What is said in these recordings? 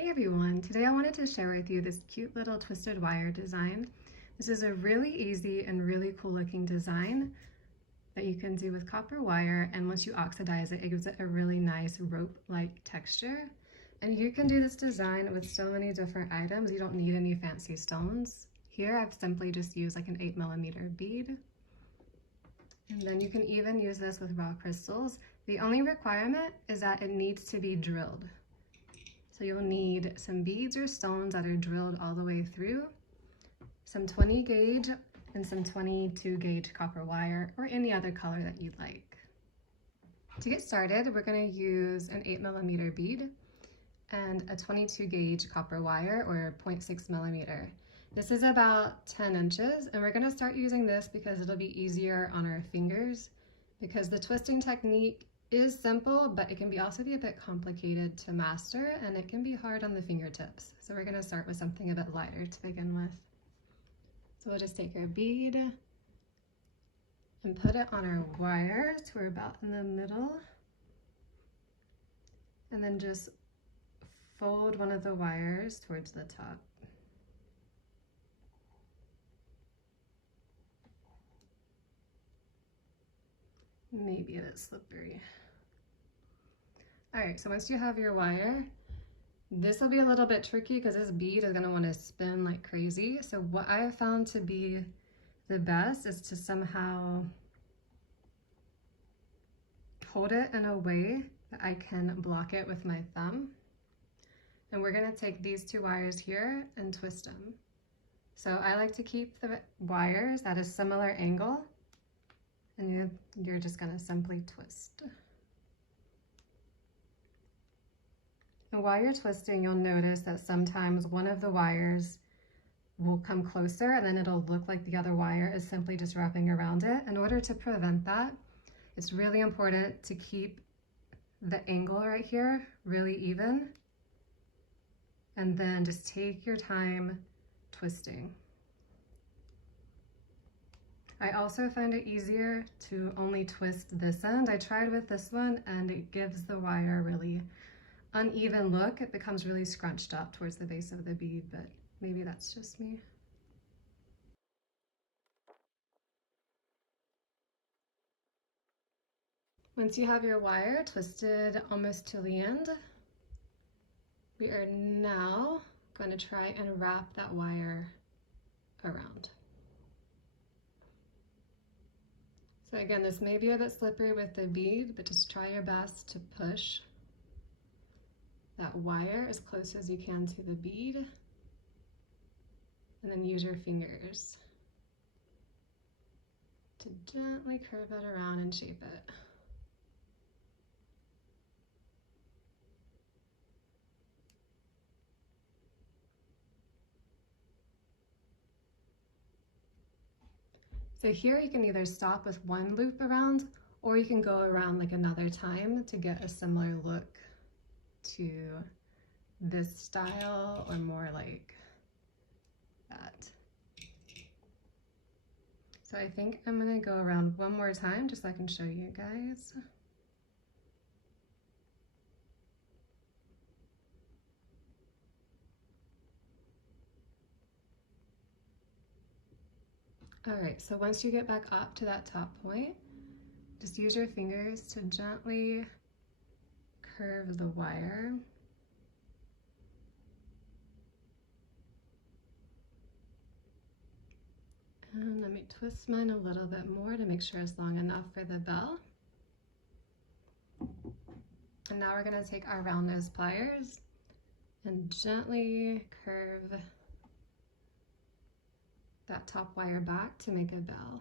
Hey everyone, today I wanted to share with you this cute little twisted wire design. This is a really easy and really cool looking design that you can do with copper wire, and once you oxidize it, it gives it a really nice rope-like texture. And you can do this design with so many different items. You don't need any fancy stones. Here I've simply just used like an 8mm bead. And then you can even use this with raw crystals. The only requirement is that it needs to be drilled. So you'll need some beads or stones that are drilled all the way through, some 20 gauge and some 22 gauge copper wire or any other color that you'd like. To get started, we're going to use an 8mm bead and a 22 gauge copper wire or 0.6mm. This is about 10 inches, and we're going to start using this because it'll be easier on our fingers, because the twisting technique is simple, but it can also be a bit complicated to master, and it can be hard on the fingertips. So we're going to start with something a bit lighter to begin with. So we'll just take our bead and put it on our wire, so we're about in the middle, and then just fold one of the wires towards the top. Maybe a bit slippery. All right, so once you have your wire, this will be a little bit tricky because this bead is going to want to spin like crazy. So what I have found to be the best is to somehow hold it in a way that I can block it with my thumb. And we're going to take these two wires here and twist them. So I like to keep the wires at a similar angle, and you're just going to simply twist. And while you're twisting, you'll notice that sometimes one of the wires will come closer and then it'll look like the other wire is simply just wrapping around it. In order to prevent that, it's really important to keep the angle right here really even, and then just take your time twisting. I also find it easier to only twist this end. I tried with this one and it gives the wire really uneven look. It becomes really scrunched up towards the base of the bead, but maybe that's just me. Once you have your wire twisted almost to the end, we are now going to try and wrap that wire around. So again, this may be a bit slippery with the bead, but just try your best to push that wire as close as you can to the bead, and then use your fingers to gently curve it around and shape it. So here you can either stop with one loop around, or you can go around like another time to get a similar look to this style, or more like that. So I think I'm gonna go around one more time just so I can show you guys. All right, so once you get back up to that top point, just use your fingers to gently curve the wire. And let me twist mine a little bit more to make sure it's long enough for the bell. And now we're going to take our round nose pliers and gently curve that top wire back to make a bell.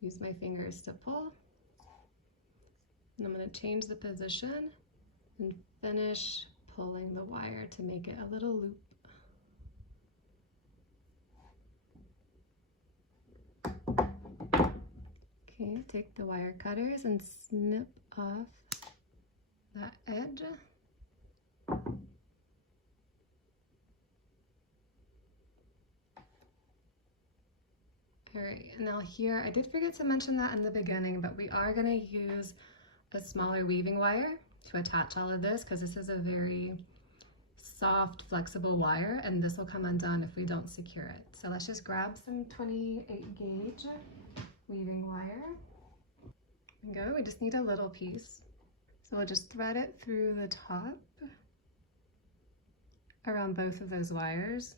Use my fingers to pull. And I'm going to change the position and finish pulling the wire to make it a little loop. Okay, take the wire cutters and snip off that edge. All right, now here, I did forget to mention that in the beginning, but we are going to use a smaller weaving wire to attach all of this, because this is a very soft, flexible wire, and this will come undone if we don't secure it. So let's just grab some 28 gauge weaving wire. There we go, we just need a little piece. So we'll just thread it through the top around both of those wires.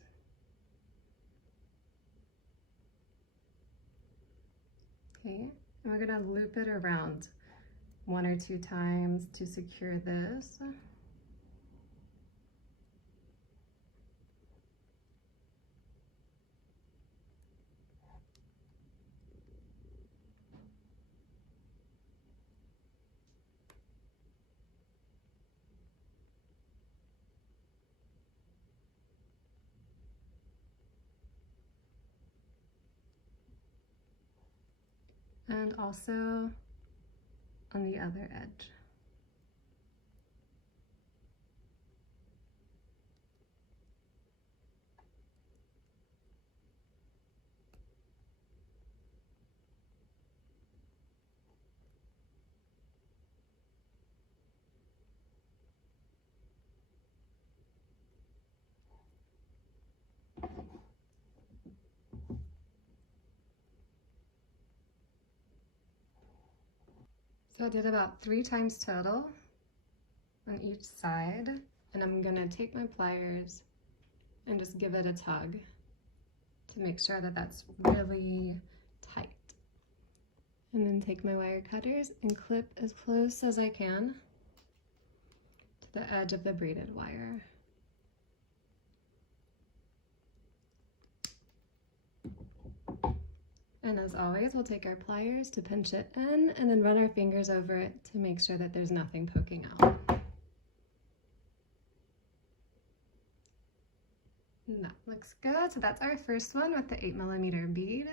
Okay, and we're gonna loop it around 1 or 2 times to secure this. And also on the other edge. So I did about 3 times total on each side, and I'm gonna take my pliers and just give it a tug to make sure that that's really tight. And then take my wire cutters and clip as close as I can to the edge of the braided wire. And as always, we'll take our pliers to pinch it in and then run our fingers over it to make sure that there's nothing poking out. And that looks good. So that's our first one with the 8mm bead,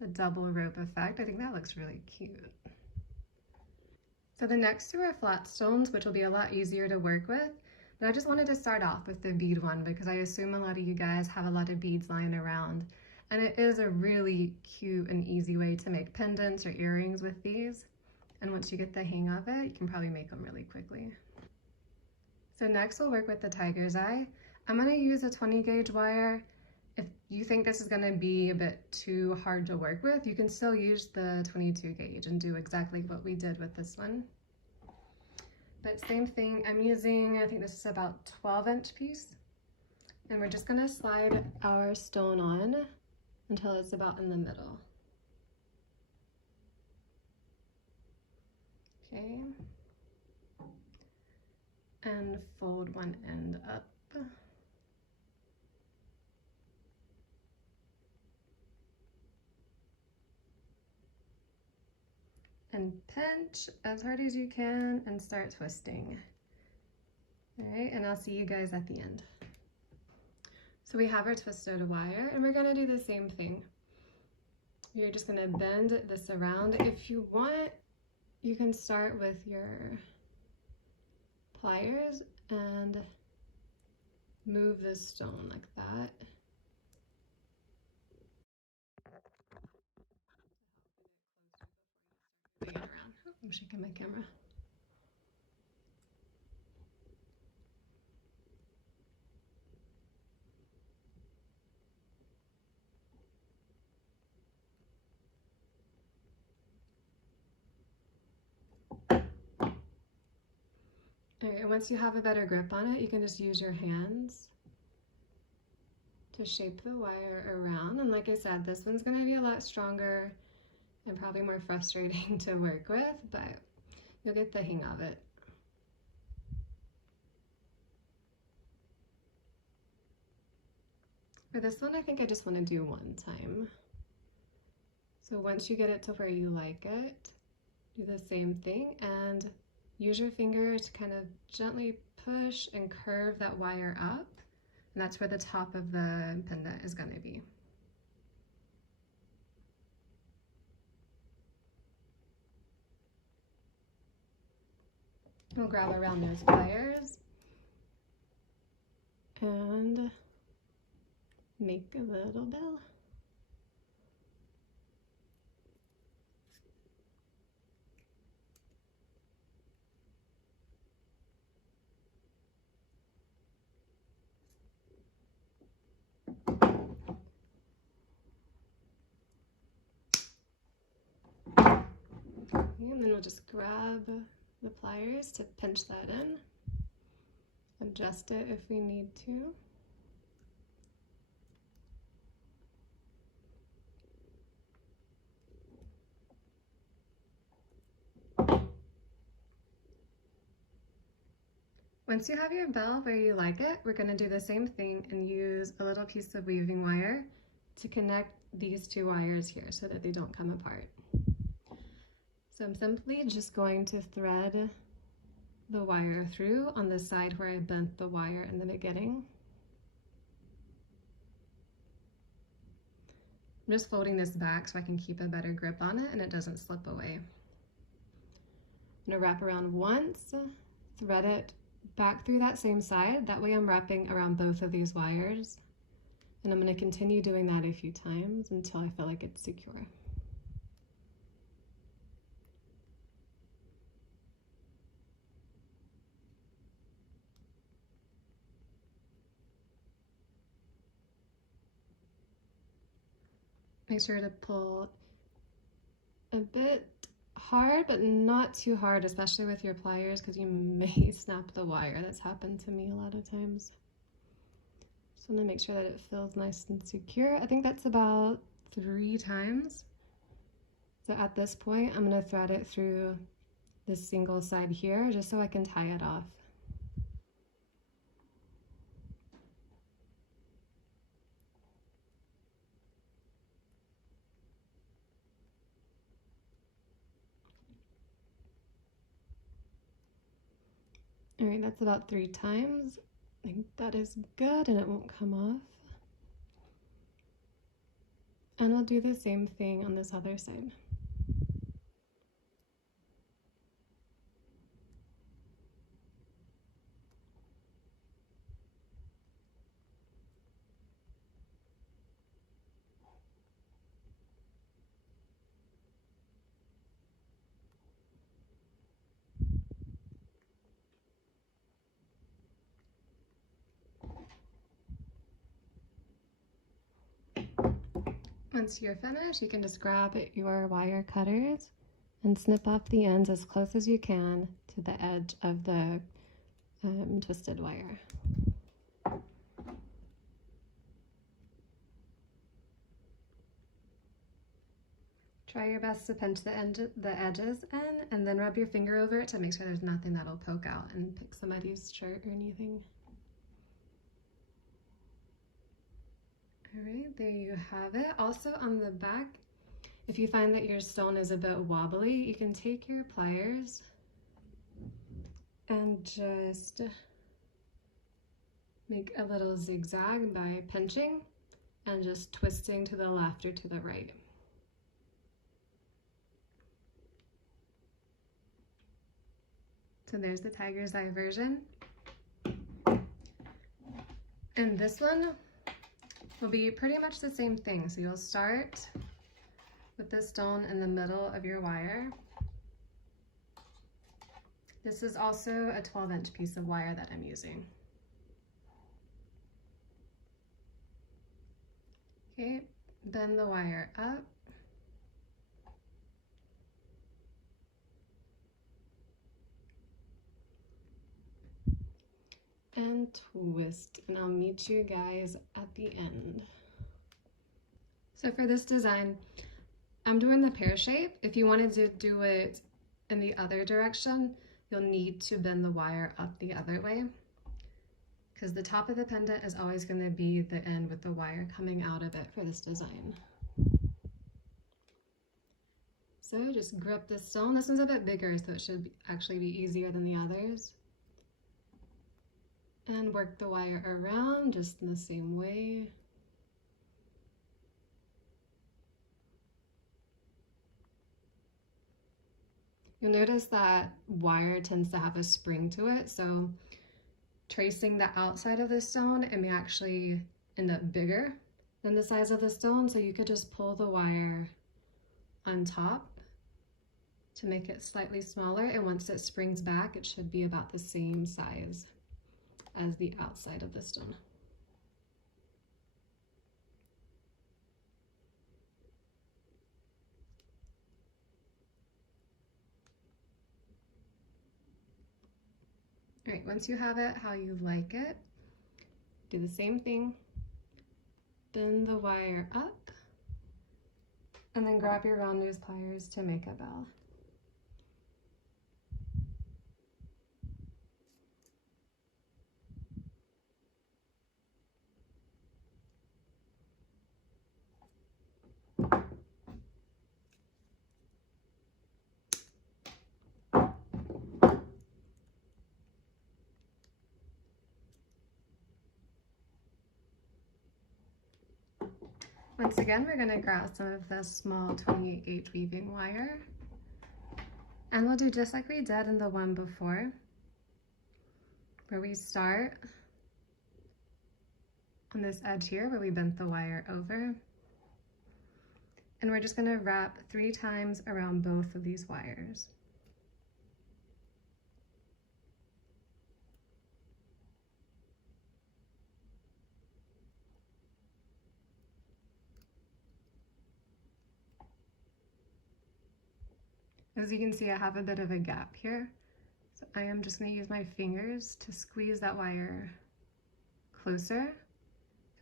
the double rope effect. I think that looks really cute. So the next 2 are flat stones, which will be a lot easier to work with. But I just wanted to start off with the bead one because I assume a lot of you guys have a lot of beads lying around. And it is a really cute and easy way to make pendants or earrings with these. And once you get the hang of it, you can probably make them really quickly. So next we'll work with the tiger's eye. I'm gonna use a 20 gauge wire. If you think this is gonna be a bit too hard to work with, you can still use the 22 gauge and do exactly what we did with this one. But same thing, I'm using, I think this is about 12-inch piece. And we're just gonna slide our stone on until it's about in the middle. Okay. And fold one end up. And pinch as hard as you can and start twisting. All right, and I'll see you guys at the end. So we have our twisted wire and we're gonna do the same thing. You're just gonna bend this around. If you want, you can start with your pliers and move the stone like that. Moving it around. Oh, I'm shaking my camera. Alright, and once you have a better grip on it, you can just use your hands to shape the wire around. And like I said, this one's gonna be a lot stronger and probably more frustrating to work with, but you'll get the hang of it. For this one, I think I just want to do 1 time. So once you get it to where you like it, do the same thing and use your finger to kind of gently push and curve that wire up. And that's where the top of the pendant is going to be. We'll grab around those pliers and make a little bell. Okay, and then we'll just grab the pliers to pinch that in, adjust it if we need to. Once you have your bell where you like it, we're going to do the same thing and use a little piece of weaving wire to connect these two wires here so that they don't come apart. So I'm simply just going to thread the wire through on the side where I bent the wire in the beginning. I'm just folding this back so I can keep a better grip on it and it doesn't slip away. I'm going to wrap around once, thread it back through that same side. That way I'm wrapping around both of these wires. And I'm going to continue doing that a few times until I feel like it's secure. Make sure to pull a bit hard, but not too hard, especially with your pliers, because you may snap the wire. That's happened to me a lot of times. So I'm gonna make sure that it feels nice and secure. I think that's about 3 times. So at this point, I'm gonna thread it through this single side here, just so I can tie it off. All right, that's about 3 times. I think that is good and it won't come off. And I'll do the same thing on this other side. Once you're finished, you can just grab your wire cutters and snip off the ends as close as you can to the edge of the twisted wire. Try your best to pinch the edges in, and then rub your finger over it to make sure there's nothing that'll poke out and pick somebody's shirt or anything. All right, there you have it. Also on the back, if you find that your stone is a bit wobbly, you can take your pliers and just make a little zigzag by pinching and just twisting to the left or to the right. So there's the tiger's eye version. And this one will be pretty much the same thing. So you'll start with the stone in the middle of your wire. This is also a 12-inch piece of wire that I'm using. Okay, bend the wire up. And twist, and I'll meet you guys at the end. So for this design, I'm doing the pear shape. If you wanted to do it in the other direction, you'll need to bend the wire up the other way, because the top of the pendant is always going to be the end with the wire coming out of it for this design. So just grip this stone. This one's a bit bigger, so it should actually be easier than the others. And work the wire around just in the same way. You'll notice that wire tends to have a spring to it, so tracing the outside of the stone, it may actually end up bigger than the size of the stone, so you could just pull the wire on top to make it slightly smaller, and once it springs back, it should be about the same size as the outside of the stone. once you have it how you like it, do the same thing, bend the wire up, and then grab your round nose pliers to make a bell. Once again, we're going to grab some of this small 28H weaving wire, and we'll do just like we did in the one before, where we start on this edge here where we bent the wire over, and we're just going to wrap 3 times around both of these wires. As you can see, I have a bit of a gap here, so I am just going to use my fingers to squeeze that wire closer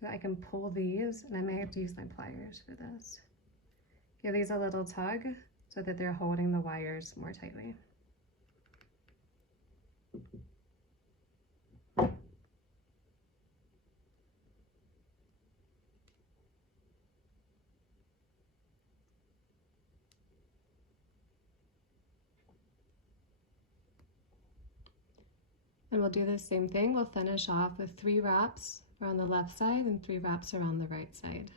so that I can pull these, and I may have to use my pliers for this. Give these a little tug so that they're holding the wires more tightly. And we'll do the same thing. We'll finish off with 3 wraps around the left side and 3 wraps around the right side.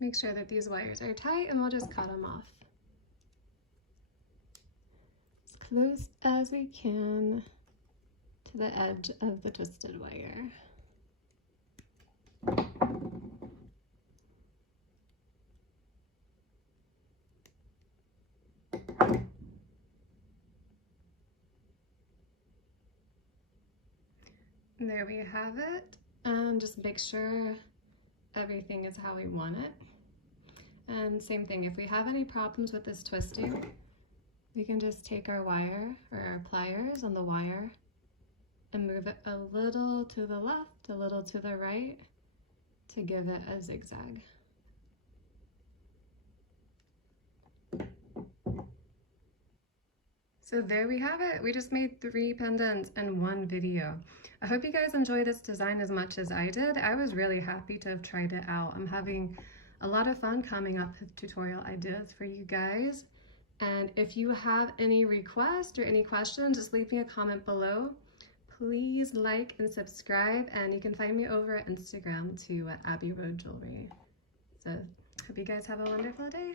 Make sure that these wires are tight, and we'll just cut them off as close as we can to the edge of the twisted wire. And there we have it, and just make sure everything is how we want it. And same thing, if we have any problems with this twisting, we can just take our wire or our pliers on the wire and move it a little to the left, a little to the right to give it a zigzag. So there we have it. We just made 3 pendants in one video. I hope you guys enjoy this design as much as I did. I was really happy to have tried it out. I'm having a lot of fun coming up with tutorial ideas for you guys. And if you have any requests or any questions, just leave me a comment below. Please like and subscribe, and you can find me over at Instagram too at Abbey Road Jewelry. So hope you guys have a wonderful day.